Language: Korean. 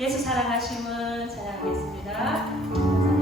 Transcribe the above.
예수 사랑하심은 찬양하겠습니다.